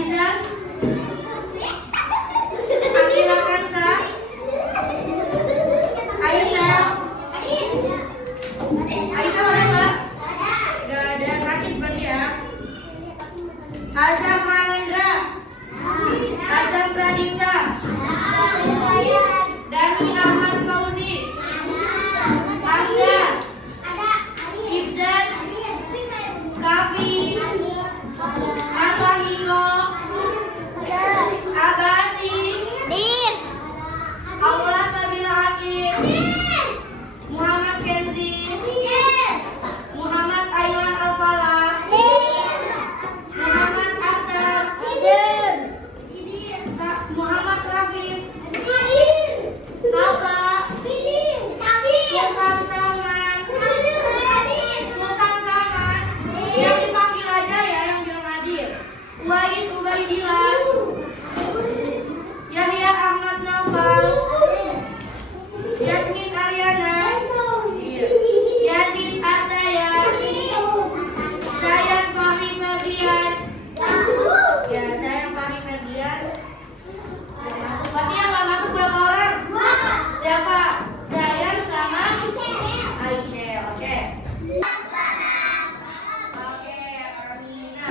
Azizan, Akira Kansa, Aisyah. Aisyah ada nggak? Nggak ada, sakit berarti ya. Azam Malendra, Azam Pradipta, Dani Ahmad Fauzi, Hamza, Ibzan, Kavi, Masa Hinggo, Abasi, Aula Sabila Hakim, Muhammad Kenzi, Muhammad Ailan Alfalah, Muhammad Akhtar, Muhammad Rafif, Safa, Sultan Salman, Sultan Salman, yang dipanggil aja ya, yang belum hadir. Wahid Ubaidillah, Yahya Ahmad Naufal, Yasmin Aryana, Yazid Ataya, Zayan Fahri Ferdian. Ya, Zayan Fahri Ferdian. Berarti yang nggak masuk berapa orang? Siapa? Zayan sama Aisyah. Oke. Oke, Amina.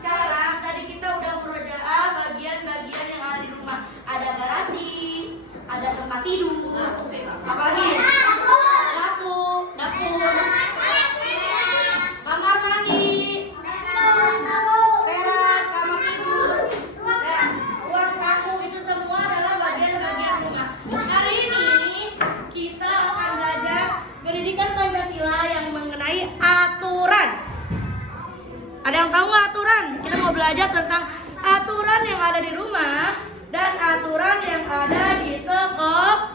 Sekarang tadi kita udah murojaah bagian-bagian yang ada di rumah. Ada garasi, ada tempat tidur. Apalagi? Dapur, kamar mandi, teras, kamar tidur, dan ruang tamu, itu semua adalah bagian-bagian rumah. Hari ini kita akan belajar pendidikan Pancasila yang mengenai aturan. Ada yang tahu nggak aturan? Kita mau belajar tentang aturan yang ada di rumah dan aturan yang ada di sekolah.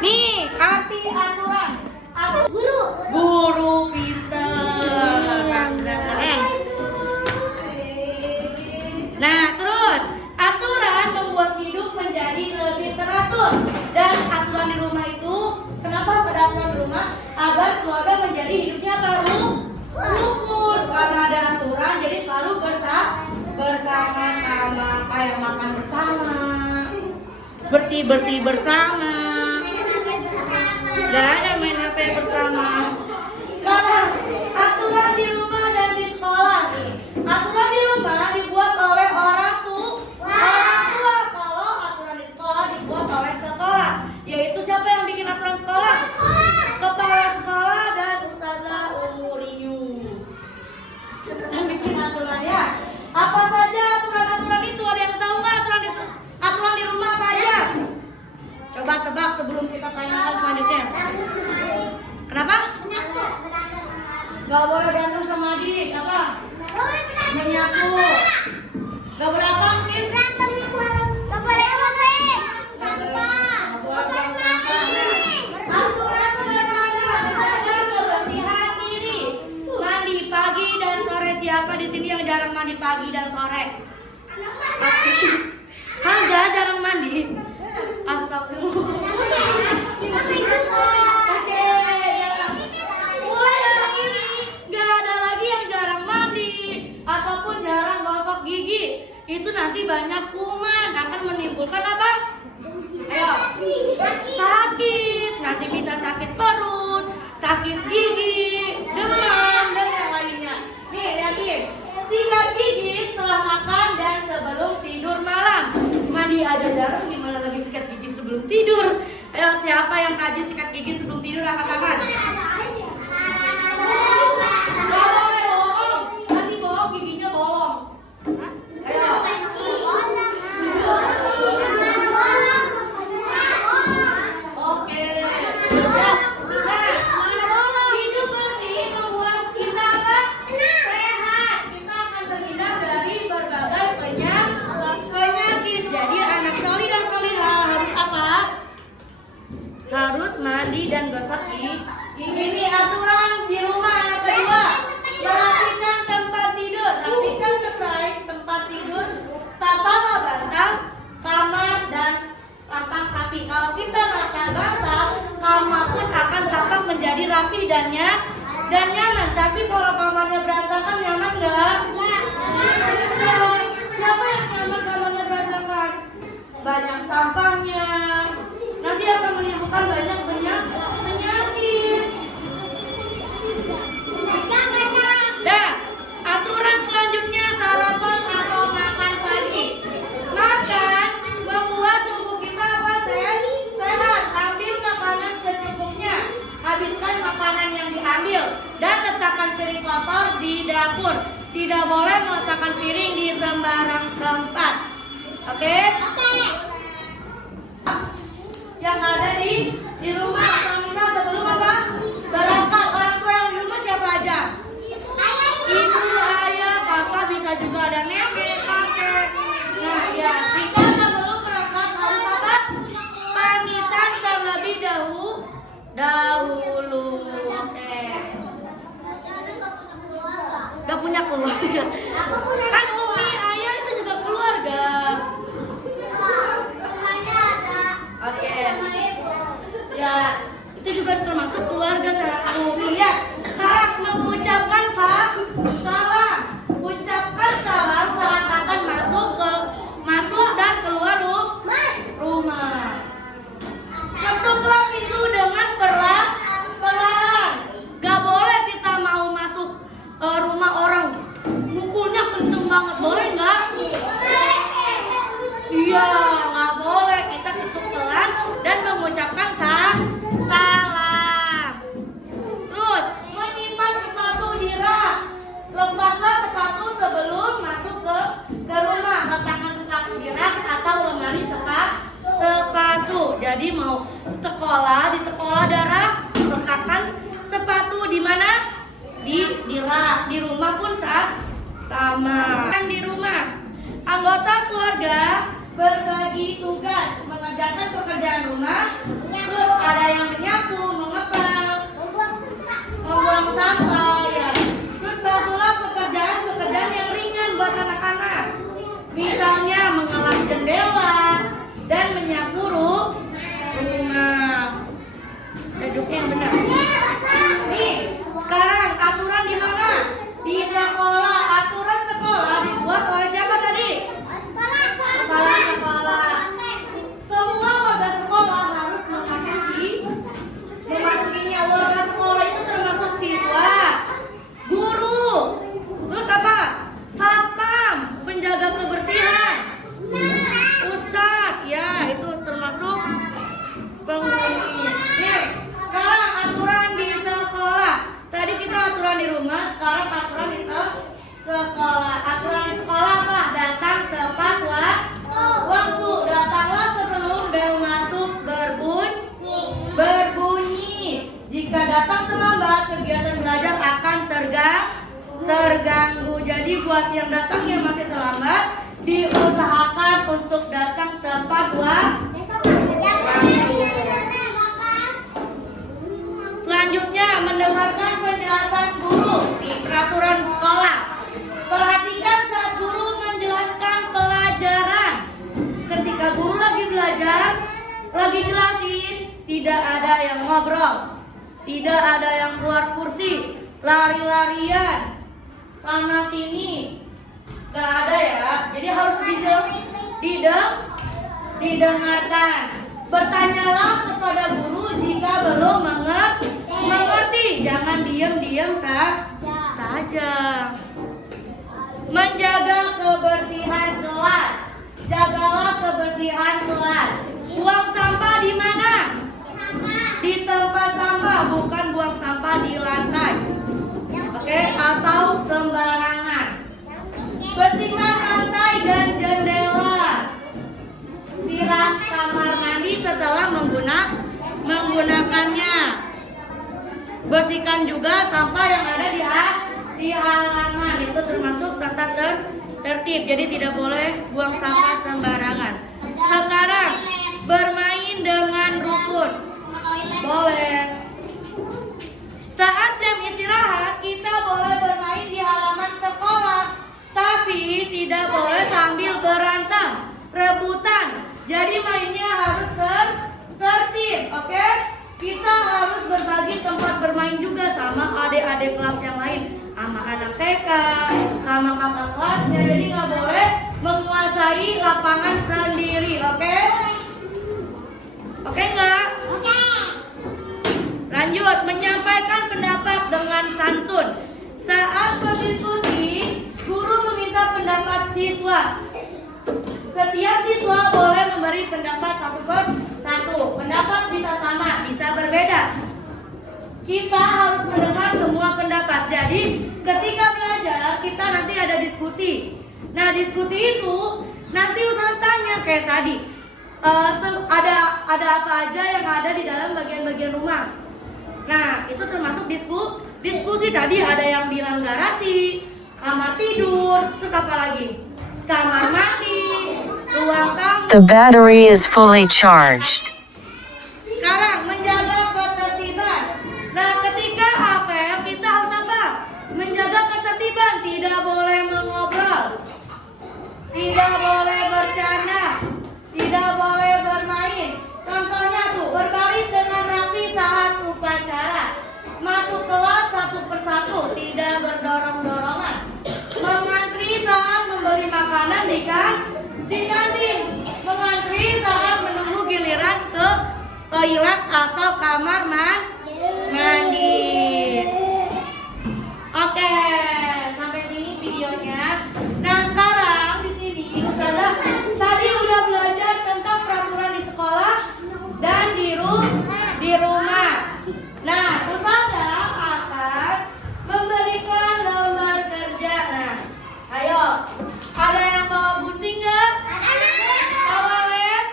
Nih, arti aturan. Guru pintar. Nah, terus aturan membuat hidup menjadi lebih teratur. Dan aturan di rumah itu, kenapa ada aturan di rumah? Agar keluarga menjadi hidupnya rukun. Karena ada aturan, jadi selalu bersama-sama, kayak makan bersama, bersih-bersih bersama. Gak ada main HP bersama. Sekarang aturan di rumah dan di sekolah nih. Aturan di rumah dibuat oleh orang tua. Kalau aturan di sekolah dibuat oleh sekolah. Yaitu siapa yang bikin aturan sekolah? Kepala sekolah dan Ustazah Umuriyu. Yang bikin aturannya. Apa saja aturan-aturan itu? Ada yang tahu nggak aturan di rumah apa aja? Coba tebak sebelum kita tanya hal selanjutnya. Kenapa? Gak boleh berantem sama adik. Apa? Menyapu. Gak boleh apa? Gak boleh aturan sederhana, menjaga kebersihan diri. Mandi pagi dan sore. Siapa di sini yang jarang mandi pagi dan sore? Hamzah jarang mandi. Astagfirullah. Oke, mulai dari ini nggak ada lagi yang jarang mandi ataupun jarang gosok gigi. Itu nanti banyak kuman, akan menimbulkan apa? Ayo, sakit. Nanti bisa sakit perut, sakit gigi, demam dan yang lainnya. Nih, lihatin. Sikat gigi setelah makan dan sebelum tidur malam. Mandi aja jarang, gimana lagi sikat gigi sebelum tidur? Ayo, siapa yang rajin sikat gigi sebelum tidur, angkat tangan. Gak boleh bohong, nanti bohong giginya bolong. Ayo. Oke. Nah, hidup bersih membuat kita apa? Sehat. Kita akan terhindar dari berbagai penyakit. Jadi anak solih dan solihah harus apa? Harus mandi dan gosok gigi. Ini aturan di rumah. Yang kedua, perhatikan tempat tidur. Rapikan spray tempat tidur, tatalah bantal, kamar dan tampak rapi. Kalau kita rata bantal, kamar pun akan tampak menjadi rapi dan dan nyaman. Tapi kalau kamarnya berantakan nyaman nggak? Siapa yang nyaman kamarnya berantakan? Banyak sampahnya. Nanti akan menimbulkan banyak penyakit. Dan aturan selanjutnya sarapan atau makan pagi. Makan membuat tubuh kita apa? Sehat. Ambil makanan secukupnya. Habiskan makanan yang diambil dan letakkan piring kotor di dapur. Tidak boleh meletakkan piring di sembarang tempat. Oke? Yang ada di rumah atau kita sebelum apa? Berangkat. Orang tua yang di rumah siapa aja? Ibu, ayah, kakak, bisa juga ada nenek, kakek. Nah ya, kita sebelum berangkat harus apa? Pamitan terlebih dahulu. Oke. Gak punya keluarga. Kan umi, ayah itu juga keluarga. Oke. Ya, itu juga termasuk keluarga umi ya. Sekarang mengucapkan salam. Ucapkan salam saat akan masuk dan keluar rumah. Ketuklah pintu dengan perlahan. Gak boleh kita mau masuk rumah orang mukulnya kenceng banget, boleh nggak? Iya, nggak boleh. Kita ketuk pelan dan mengucapkan salam. Terus menyimpan sepatu di rak. Lepaslah sepatu sebelum masuk ke rumah. Letakkan sepatu di rak atau lemari sepatu. Jadi mau di sekolah darat, letakkan sepatu di mana? Di rak. Di rumah pun sama. Di rumah, anggota keluarga berbagi tugas mengerjakan pekerjaan rumah. Terus ada yang menyapu, mengepel, membuang sampah ya. Terus bantulah pekerjaan yang ringan buat anak-anak. Misalnya mengelap jendela dan menyapu rumah. Duduknya yang benar. Nih, sekarang aturan di mana? Di sekolah. Aturan sekolah dibuat oleh siapa tadi? Kepala sekolah. Semua warga sekolah harus mematuhinya. Warga sekolah itu termasuk siswa, guru, terus apa? Satpam, penjaga kebersihan, ustadz, ya itu termasuk penghuni. Nih, sekarang aturan di sekolah. Tadi kita aturan di rumah, sekarang aturan di sekolah. Aturan di sekolah apa? Datang tepat waktu. Datanglah sebelum bel masuk berbunyi. Jika datang terlambat, kegiatan belajar akan terganggu. Jadi buat yang datang yang masih terlambat, diusahakan untuk datang tepat waktu. Selanjutnya mendengarkan penjelasan guru di peraturan sekolah. Perhatikan saat guru menjelaskan pelajaran. Ketika guru lagi belajar, lagi jelasin, tidak ada yang ngobrol, tidak ada yang keluar kursi, lari-larian, sana sini, gak ada ya. Jadi harus didengarkan. Bertanyalah kepada guru jika belum mengerti. Jangan diam-diam saja. Menjaga kebersihan kelas. Jagalah kebersihan kelas. Buang sampah di mana? Di tempat sampah, bukan buang sampah di lantai. Oke, atau sembarangan. Bersihkan lantai dan jendela. Siram kamar mandi setelah menggunakannya. Bersihkan juga sampah yang ada di halaman. Itu termasuk tata tertib. Jadi tidak boleh buang sampah sembarangan. Sekarang bermain dengan rukun. Boleh. Saat jam istirahat kita boleh bermain di halaman sekolah, tapi tidak boleh sambil berantem, rebutan. Jadi mainnya harus tertib, oke? kita harus berbagi tempat bermain juga sama adik-adik kelas yang lain, sama anak TK, sama kakak kelasnya. Jadi nggak boleh menguasai lapangan sendiri, oke? Oke nggak? Oke. Lanjut, menyampaikan pendapat dengan santun. Saat berdiskusi, guru meminta pendapat siswa. Setiap siswa boleh memberi pendapat satu per satu. Pendapat bisa sama, bisa berbeda. Kita harus mendengar semua pendapat. Jadi, ketika belajar, kita nanti ada diskusi. Nah, diskusi itu nanti Ustaz tanya kayak tadi. Ada apa aja yang ada di dalam bagian-bagian rumah. Nah, itu termasuk diskusi tadi. Ada yang bilang garasi, kamar tidur, terus apa lagi? Kamar mandi, ruang tamu. The battery is fully charged. Sekarang menjaga ketertiban. Nah, ketika apel kita harus apa? Menjaga ketertiban, tidak boleh mengobrol, tidak boleh bercanda, tidak boleh bermain. Contohnya tuh, berbaris dengan rapi saat upacara. Masuk kelas satu persatu, tidak berdorong-dorongan. Mengantri saat membeli makanan di kantin. Mengantri saat menunggu giliran ke toilet atau kamar mandi. Oke, sampai sini videonya. Nah, sekarang di sini Ustazah tadi udah belajar tentang peraturan di sekolah dan di rumah. Nah, Ustazah akan memberikan lembar kerja. Nah, ayo, ada yang bawa gunting nggak? Bawa lem?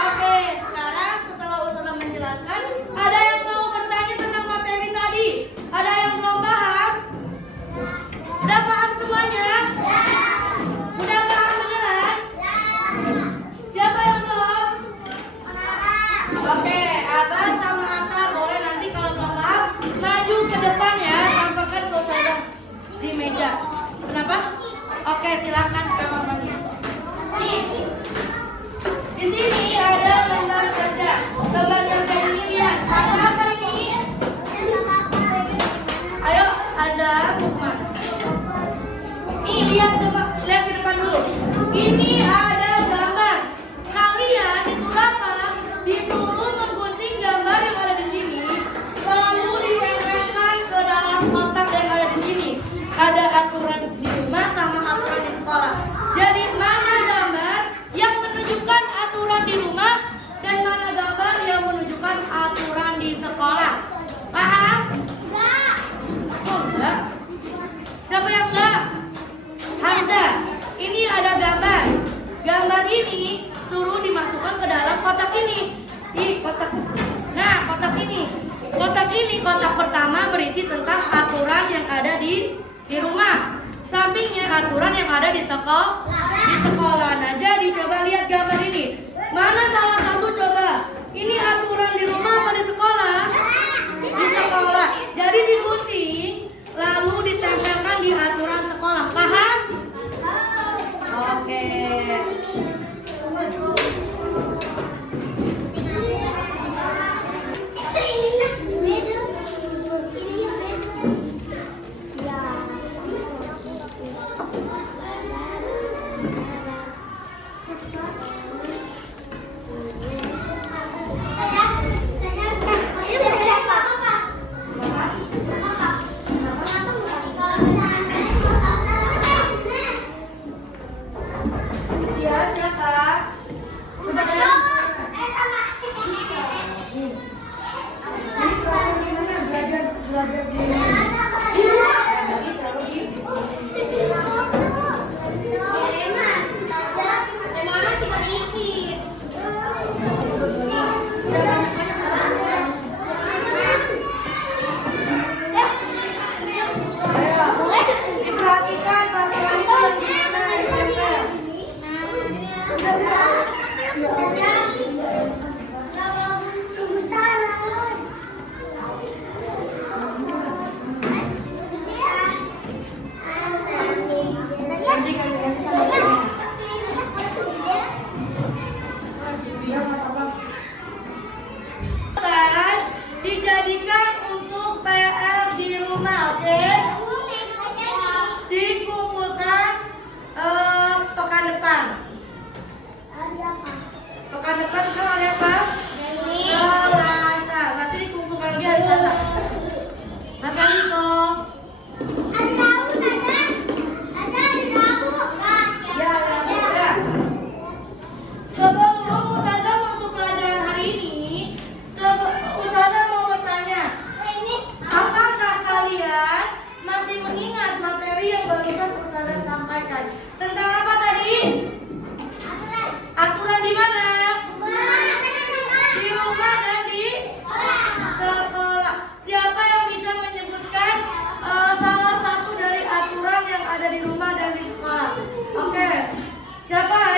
Oke, sekarang setelah Ustazah menjelaskan, ada yang mau bertanya tentang materi tadi? Ada yang belum paham? Udah paham semuanya? Udah paham beneran? Siapa yang belum? Oke, Abah sama Atta boleh nanti kalau belum paham maju ke depan ya, sampaikan ke Ustazah di meja. Kenapa? Oke, silakan ke kamarnya. Nih, di sini ada lembar kerja. Lembar kerja ini lihat. Ada apa ini? Ayo, ada Lukman. Nih, lihat ke depan dulu. Ini ada gambar. Kalian disuruh apa? Disuruh menggunting gambar yang ada di sini, lalu ditempelkan ke dalam kotak yang ada di sini. Ada aturan di rumah sama aturan di sekolah. Jadi mana gambar yang menunjukkan aturan di rumah dan mana gambar yang menunjukkan Siapa?